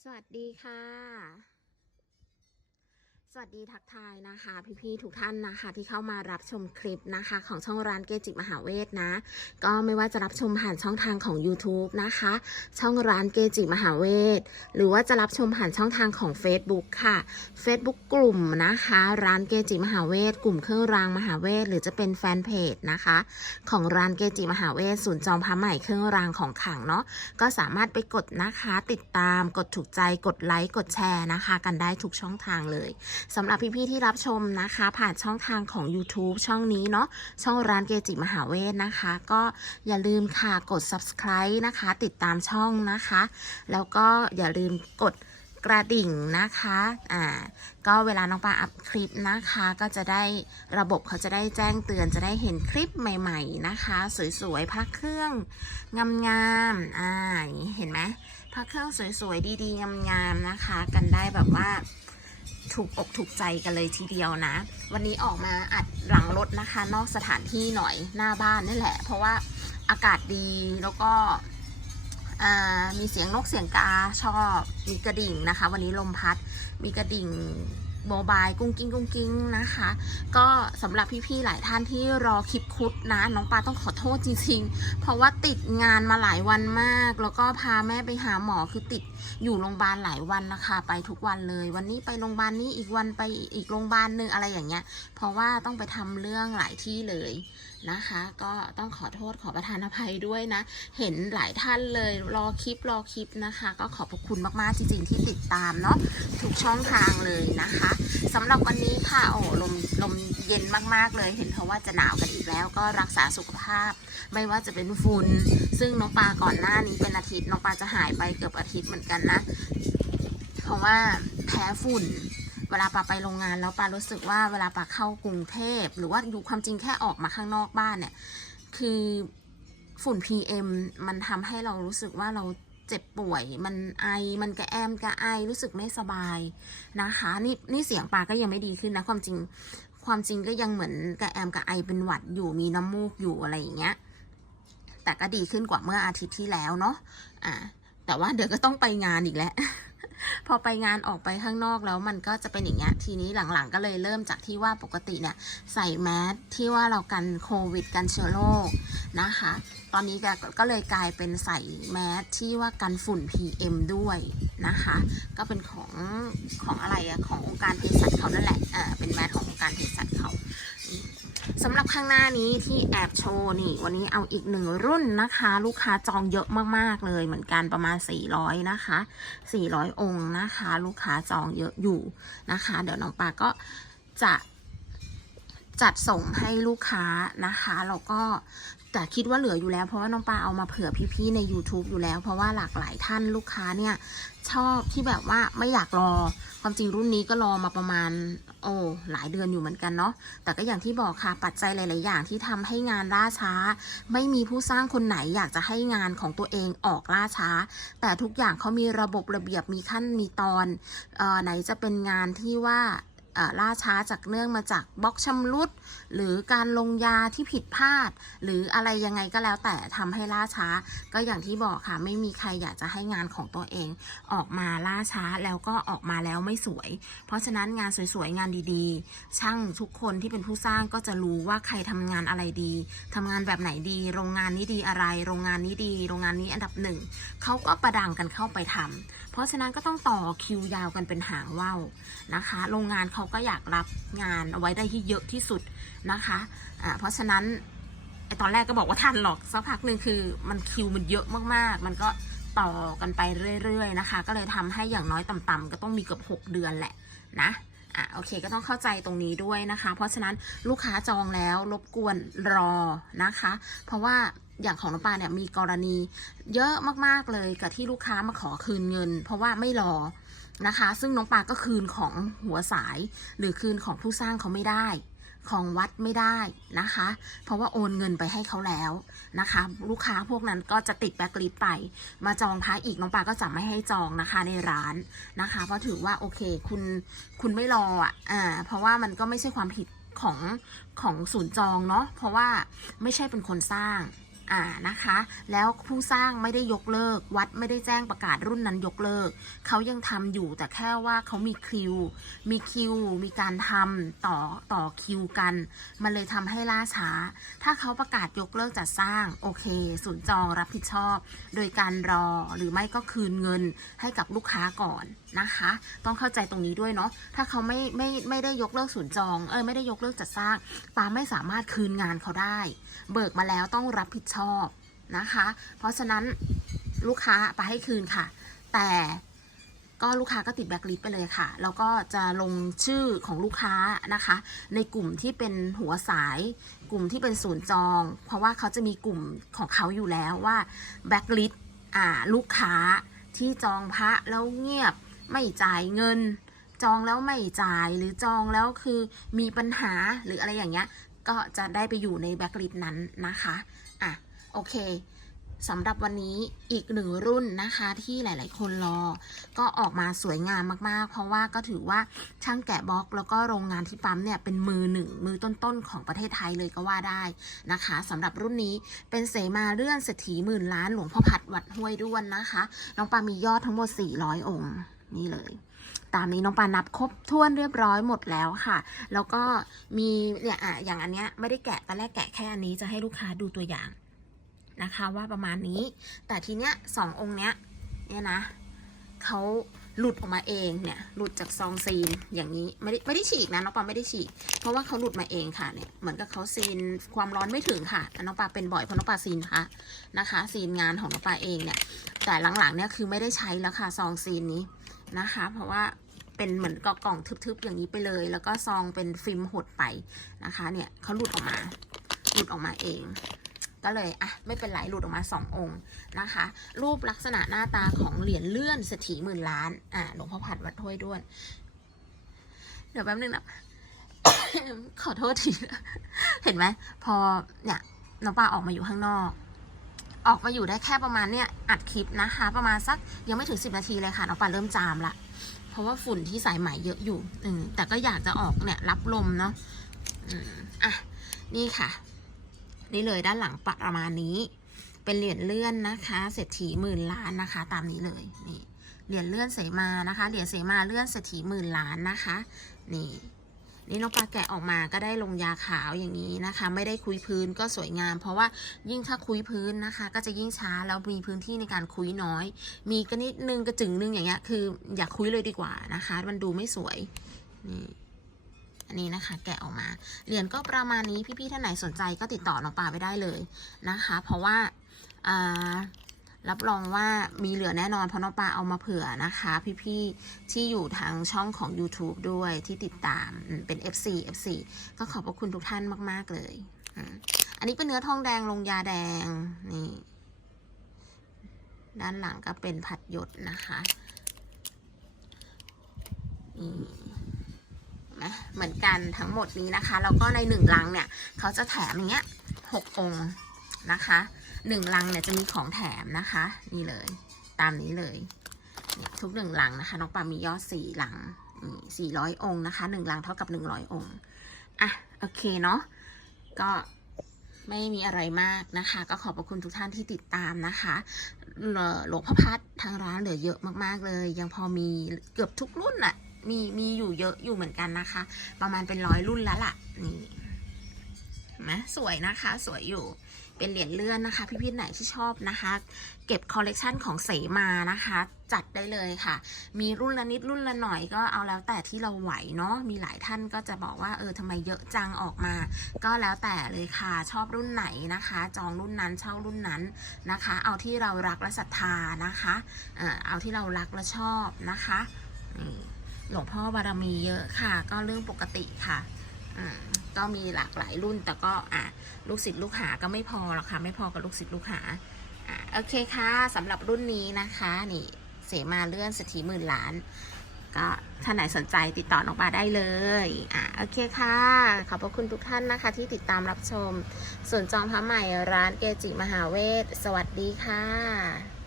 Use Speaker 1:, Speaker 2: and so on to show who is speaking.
Speaker 1: สวัสดีค่ะ สวัสดีทักทายนะคะพี่ๆทุกท่านนะคะที่เข้ามารับชมคลิปนะคะ ของช่องร้านเกจิมหาเวทนะ ก็ไม่ว่าจะรับชมผ่านช่องทางของ YouTube นะคะ ช่องร้านเกจิมหาเวท หรือว่าจะรับชมผ่านช่องทางของ Facebook ค่ะ Facebook กลุ่มนะคะ ร้านเกจิมหาเวท กลุ่มเครื่องรางมหาเวท หรือจะเป็นแฟนเพจนะคะ ของร้านเกจิมหาเวทศูนย์จองพระใหม่เครื่องรางของขลังเนาะก็สามารถไปกดนะคะ ติดตามกดถูกใจกดไลค์กดแชร์นะคะ กันได้ทุกช่องทางเลยสำหรับพี่ๆที่รับชมนะคะ ผ่านช่องทางของ YouTube ช่องนี้เนาะช่องร้านเกจิมหาเวทนะคะ ก็อย่าลืมค่ะกด subscribe นะคะ ติดตามช่องนะคะ แล้วก็อย่าลืมกดกระดิ่งนะคะ อ่า ก็เวลาน้องปลาอัพคลิปนะคะ ก็จะได้ระบบเขาจะได้แจ้งเตือนจะได้เห็นคลิปใหม่ๆนะคะ สวยๆพักเครื่องงามๆ อ่าอย่างนี้เห็นไหมพระเครื่องสวยๆดีๆงามๆนะคะ กันได้แบบว่า ถูกอกถูกใจกันเลยทีเดียวนะ วันนี้ออกมาอัดหลังรถนะคะ นอกสถานที่หน่อยหน้าบ้านนี่แหละ เพราะว่าอากาศดีแล้วก็มีเสียงนกเสียงกาชอบมีกระดิ่งนะคะ วันนี้ลมพัดมีกระดิ่ง โมบายกุ้งกิ้งกุ้งกิ้งนะคะ ก็สำหรับพี่ๆหลายท่านที่รอคลิปคุดนะน้องปาต้องขอโทษจริงๆ เพราะว่าติดงานมาหลายวันมาก แล้วก็พาแม่ไปหาหมอคือติดอยู่โรงพยาบาลหลายวันนะคะ ไปทุกวันเลย วันนี้ไปโรงพยาบาลนี้อีกวันไปอีกโรงพยาบาลหนึ่งอะไรอย่างเงี้ย เพราะว่าต้องไปทำเรื่องหลายที่เลย นะคะ ก็ต้องขอโทษขอประทานอภัยด้วยนะ เห็นหลายท่านเลยรอคลิปรอคลิปนะคะ ก็ขอบพระคุณมากๆจริงๆที่ติดตามเนาะทุกช่องทางเลยนะคะสำหรับวันนี้ค่ะโอ้ลมลมเย็นมากๆเลย เห็นเขาว่าจะหนาวกันอีกแล้ว ก็รักษาสุขภาพ ไม่ว่าจะเป็นฝุ่นซึ่งน้องปลาก่อนหน้านี้เป็นอาทิตย์น้องปลาจะหายไปเกือบอาทิตย์เหมือนกันนะ เพราะว่าแพ้ฝุ่น เวลาปาไปโรงงานแล้วปารู้สึกว่าเวลาปาเข้ากรุงเทพ หรือว่าอยู่ความจริงแค่ออกมาข้างนอกบ้านเนี่ย คือฝุ่น PM มันทำให้เรารู้สึกว่าเราเจ็บป่วย มันไอ มันกระแอมกระไอ รู้สึกไม่สบายนะคะ นี่นี่เสียงปาก็ยังไม่ดีขึ้นนะ ความจริง ความจริงก็ยังเหมือนกระแอมกระไอเป็นหวัดอยู่มีน้ำมูกอยู่อะไรอย่างเงี้ย แต่ก็ดีขึ้นกว่าเมื่ออาทิตย์ที่แล้วเนาะ อ่า แต่ว่าเดี๋ยวก็ต้องไปงานอีกแล้ว พอไปงานออกไปข้างนอกแล้วมันก็จะเป็นอย่างเงี้ย ทีนี้หลังๆ ก็เลยเริ่มจากที่ว่าปกติเนี่ย ใส่แมสที่ว่าเรากันโควิดกันเชื้อโรคนะคะ ตอนนี้ก็ก็เลยกลายเป็นใส่แมสที่ว่ากันฝุ่น PM ด้วยนะคะ ก็เป็นของของอะไรอะขององค์การเภสัชเขานั่นแหละ อ่า เป็นแมสขององค์การเภสัชเขา สำหรับข้างหน้านี้ที่แอบโชว์นี่ วันนี้เอาอีกหนึ่งรุ่นนะคะ ลูกค้าจองเยอะมากๆเลย เหมือนกันประมาณ 400 นะคะ 400 องค์นะคะ ลูกค้าจองเยอะอยู่นะคะ เดี๋ยวน้องปาก็จะจัดส่งให้ลูกค้านะคะแล้วก็ แต่คิดว่าเหลืออยู่แล้ว เพราะว่าน้องปลาเอามาเผื่อพี่ๆใน YouTube อยู่แล้ว เพราะว่าหลากหลายท่านลูกค้าเนี่ย ชอบที่แบบว่าไม่อยากรอ ความจริงรุ่นนี้ก็รอมาประมาณ โอ้หลายเดือนอยู่เหมือนกันเนาะแต่ก็อย่างที่บอกค่ะปัจจัยหลาย ๆ อย่างที่ทำให้งานล่าช้า ไม่มีผู้สร้างคนไหนอยากจะให้งานของตัวเองออกล่าช้า แต่ทุกอย่างเขามีระบบระเบียบมีขั้นมีตอนออไหนจะเป็นงานที่ว่าล่าช้าจากเนื่องมาจากบล็อกชำรุดหรือการลงยาที่ผิดพลาด หรืออะไรยังไงก็แล้วแต่ทำให้ล่าช้า ก็อย่างที่บอกค่ะ ไม่มีใครอยากจะให้งานของตัวเองออกมาล่าช้าแล้วก็ออกมาแล้วไม่สวย เพราะฉะนั้นงานสวยๆงานดีๆ ช่างทุกคนที่เป็นผู้สร้างก็จะรู้ว่าใครทำงานอะไรดีทำงานแบบไหนดี โรงงานนี้ดีอะไร โรงงานนี้ดี โรงงานนี้อันดับหนึ่งเขาก็ประดังกันเข้าไปทำเพราะฉะนั้นก็ต้องต่อคิวยาวกันเป็นหางว่าวนะคะ โรงงานเขาก็อยากรับงานเอาไว้ได้ที่เยอะที่สุดนะคะอ่าเพราะฉะนั้นไอตอนแรกก็บอกว่าทันหรอกสักพักหนึ่งคือมันคิวมันเยอะมากๆ มันก็ต่อกันไปเรื่อยๆนะคะ ก็เลยทำให้อย่างน้อยต่ำๆก็ต้องมีเกือบ6 เดือนแหละนะอะโอเคก็ต้องเข้าใจตรงนี้ด้วยนะคะ เพราะฉะนั้นลูกค้าจองแล้วรบกวนรอนะคะ เพราะว่าอย่างของน้องปาเนี่ยมีกรณีเยอะมากๆเลยกับที่ลูกค้ามาขอคืนเงิน เพราะว่าไม่รอนะคะ ซึ่งน้องปาก็คืนของหัวสาย หรือคืนของผู้สร้างเขาไม่ได้ ของวัดไม่ได้นะคะ เพราะว่าโอนเงินไปให้เขาแล้วนะคะ ลูกค้าพวกนั้นก็จะติดแบ็กลิสต์ไป มาจองพระอีกน้องปาก็จะไม่ให้จองนะคะในร้านนะคะ เพราะถือว่าโอเคคุณคุณไม่รออะอ่าเพราะว่ามันก็ไม่ใช่ความผิดของของศูนย์จองเนาะเพราะว่าไม่ใช่เป็นคนสร้าง อ่านะคะ แล้วผู้สร้างไม่ได้ยกเลิก วัดไม่ได้แจ้งประกาศรุ่นนั้นยกเลิก เขายังทำอยู่แต่แค่ว่าเขามีคิว มีคิว มีการทำต่อต่อคิวกัน มันเลยทำให้ล่าช้า ถ้าเขาประกาศยกเลิกจัดสร้างโอเคศูนย์จองรับผิดชอบ โดยการรอหรือไม่ก็คืนเงินให้กับลูกค้าก่อนนะคะ ต้องเข้าใจตรงนี้ด้วยเนาะถ้าเขาไม่ไม่ไม่ได้ยกเลิกศูนย์จองเออไม่ได้ยกเลิกจัดสร้างปาไม่สามารถคืนงานเขาได้ เบิกมาแล้วต้องรับผิดชอบนะคะ เพราะฉะนั้นลูกค้าไปให้คืนค่ะ แต่ก็ลูกค้าก็ติดแบล็คลิสต์ไปเลยค่ะ แล้วก็จะลงชื่อของลูกค้านะคะ ในกลุ่มที่เป็นหัวสาย กลุ่มที่เป็นศูนย์จอง เพราะว่าเขาจะมีกลุ่มของเขาอยู่แล้วว่าแบล็คลิสต์ลูกค้าที่จองพระแล้วเงียบไม่จ่ายเงิน จองแล้วไม่จ่ายหรือจองแล้วคือมีปัญหาหรืออะไรอย่างเงี้ย ก็จะได้ไปอยู่ในแบ็กลิสต์นั้นนะคะ โอเคสำหรับวันนี้อีกหนึ่งรุ่นนะคะที่หลาย ๆ คนรอ ก็ออกมาสวยงามมาก ๆ เพราะว่าก็ถือว่าช่างแกะบล็อก แล้วก็โรงงานที่ปั๊มเนี่ยเป็นมือหนึ่งมือต้น ๆ ของประเทศไทยเลยก็ว่าได้นะคะสำหรับรุ่นนี้เป็นเสมาเลื่อนเศรษฐีหมื่นล้านหลวงพ่อพัดวัดห้วยด้วนนะคะน้องปามียอดทั้งหมด 400 องค์นี่เลย ตามนี้น้องปานับครบถ้วนเรียบร้อยหมดแล้วค่ะ แล้วก็มีเนี่ยอะอย่างอันเนี้ยไม่ได้แกะตอนแรกแกะแค่อันนี้จะให้ลูกค้าดูตัวอย่าง นะคะว่าประมาณนี้ แต่ทีเนี้ยสององค์เนี้ยเนี่ยนะเขาหลุดออกมาเองเนี่ยหลุดจากซองซีนอย่างนี้ไม่ได้ไม่ได้ฉีกนะน้องปาไม่ได้ฉีก เพราะว่าเขาหลุดมาเองค่ะเนี่ยเหมือนกับเขาซีนความร้อนไม่ถึงค่ะน้องปาเป็นบ่อยเพราะน้องปาซีนค่ะนะคะ ซีนงานของน้องปาเองเนี่ยแต่หลังๆเนี่ยคือไม่ได้ใช้แล้วค่ะซองซีนนี้นะคะ เพราะว่าเป็นเหมือนกล่องทึบๆอย่างนี้ไปเลย แล้วก็ซองเป็นฟิล์มหดไปนะคะเนี่ยเขาหลุดออกมาหลุดออกมาเอง ก็เลยอะไม่เป็นไรหลุดออกมาสององค์นะคะ รูปลักษณะหน้าตาของเหรียญเลื่อนเศรษฐีหมื่นล้านอ่าหลวงพ่อผัดวัดถ้วยด้วน เดี๋ยวแป๊บนึงนะขอโทษทีเห็นไหมพอเนี่ยน้องปลาออกมาอยู่ข้างนอก ออกมาอยู่ได้แค่ประมาณเนี่ยอัดคลิปนะคะ ประมาณสักยังไม่ถึง 10 นาทีเลยค่ะน้องปลาเริ่มจามละเพราะว่าฝุ่นที่สายไหมเยอะอยู่อืมแต่ก็อยากจะออกเนี่ยรับลมเนาะอืมอะนี่ค่ะ นี่เลยด้านหลังประมาณนี้ เป็นเหรียญเลื่อนนะคะเศรษฐีหมื่นล้านนะคะ ตามนี้เลยนี่เหรียญเลื่อนเสมานะคะเหรียญเสมาเลื่อนเศรษฐีหมื่นล้านนะคะ นี่นี่น้องปลาแกะออกมาก็ได้ลงยาขาวอย่างนี้นะคะ ไม่ได้คุยพื้นก็สวยงาม เพราะว่ายิ่งถ้าคุยพื้นนะคะ ก็จะยิ่งช้าแล้วมีพื้นที่ในการคุยน้อย มีก็นิดนึงกระจึงนึงอย่างเงี้ยคือ อยากคุยเลยดีกว่านะคะ มันดูไม่สวยนี่ นนี้นะคะ แกะออกมา เหรียญก็ประมาณนี้พี่ๆท่านไหนสนใจก็ติดต่อน้องปาไปได้เลยนะคะ เพราะว่าอ่ารับรองว่ามีเหลือแน่นอนเพราะน้องปาเอามาเผื่อนะคะ พี่ๆที่อยู่ทางช่องของ YouTube ด้วยที่ติดตามเป็น FC FC ก็ขอบพระคุณทุกท่านมาก ๆ เลย อันนี้เป็นเนื้อทองแดงลงยาแดงนี่ด้านหลังก็เป็นผัดหยดนะคะนี่ นไหมเหมือนกันทั้งหมดนี้นะคะแล้วก็ในหนึ่งลังเนี่ยเขาจะแถมอย่างเงี้ยหกองค์นะคะหนึ่งลังเนี่ยจะมีของแถมนะคะนี่เลยตามนี้เลยเนี่ยทุกหนึ่งลังนะคะน้องปามียอดสี่ลังสี่ร้อยองค์นะคะหนึ่งลังเท่ากับหนึ่งร้อยองค์อะโอเคเนาะก็ไม่มีอะไรมากนะคะ ก็ขอบพระคุณทุกท่านที่ติดตามนะคะหลวงพ่อพัดทางร้านเหลือเยอะมากๆเลย ยังพอมีเกือบทุกรุ่นอะ มีมีอยู่เยอะอยู่เหมือนกันนะคะ ประมาณเป็นร้อยรุ่นแล้วล่ะ นี่นไหมสวยนะคะ สวยอยู่เป็นเหรียญเลื่อนนะคะ พี่ๆไหนที่ชอบนะคะ เก็บคอลเลกชันของเสมานะคะ จัดได้เลยค่ะ มีรุ่นละนิดรุ่นละหน่อยก็เอาแล้วแต่ที่เราไหวเนาะมีหลายท่านก็จะบอกว่าเออทำไมเยอะจังออกมา ก็แล้วแต่เลยค่ะชอบรุ่นไหนนะคะ จองรุ่นนั้นเช่ารุ่นนั้นนะคะ เอาที่เรารักและศรัทธานะคะเออเอาที่เรารักและชอบนะคะนี่ หลวงพ่อบารมีเยอะค่ะ ก็เรื่องปกติค่ะก็มีหลากหลายรุ่นแต่ก็อะลูกศิษย์ลูกหาก็ไม่พอหรอกค่ะไม่พอกับลูกศิษย์ลูกหาอะโอเคค่ะสำหรับรุ่นนี้นะคะนี่เสมาเลื่อนเศรษฐีหมื่นล้าน ก็ท่านไหนสนใจติดต่อน้องปาได้เลยอะโอเคค่ะ ขอบพระคุณทุกท่านนะคะ ที่ติดตามรับชมส่วนจองพระใหม่ร้านเกจิมหาเวทสวัสดีค่ะ